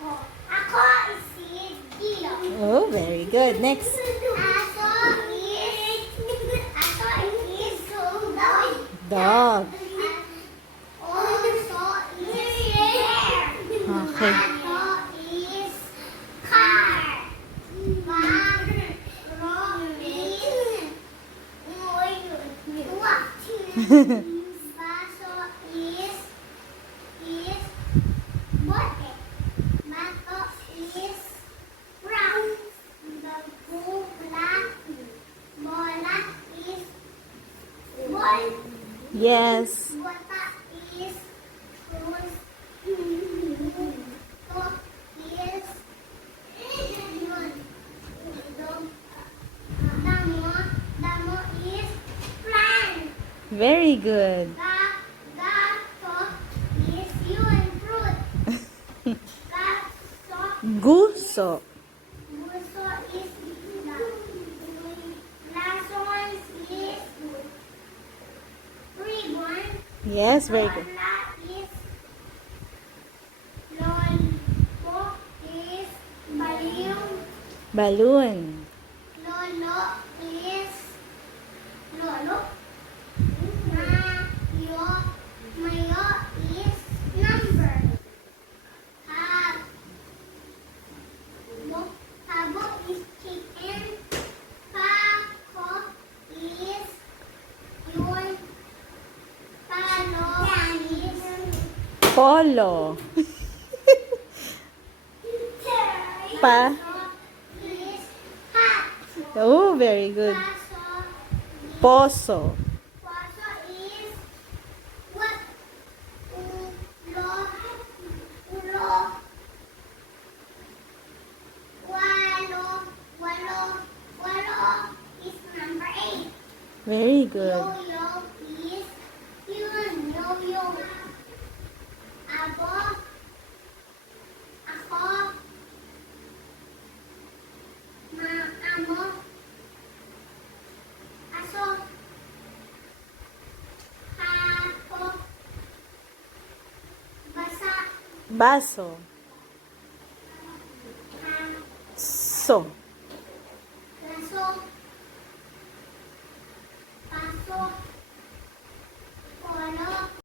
Ako is dito. Oh, very good. Next. Aso is dog. Dog. Also is bear. Okay. Aso is car. Baso is bote. Bato is brown. Bola is ball. Yes. Bota is rose. To is yun. Damo is plant. Very good. Gato is yun, fruit. Gaso, Guso. gusto is lasons is ribbon. Yes, very good. Lola is lollipop is balloon. Balloon. Lolo is lolo. Mayo is number. Habo is chicken. Pako is yun. Palo is Polo. Pa. is hat. Oh, very good. Paso Poso. Paso is what? Ulo. Ulo. Walo is number 8. Very good. Yo-yo is yun. Yo-yo. Abo. Ako. Amo. Aso. Hako. Basa. Baso. Ha. So.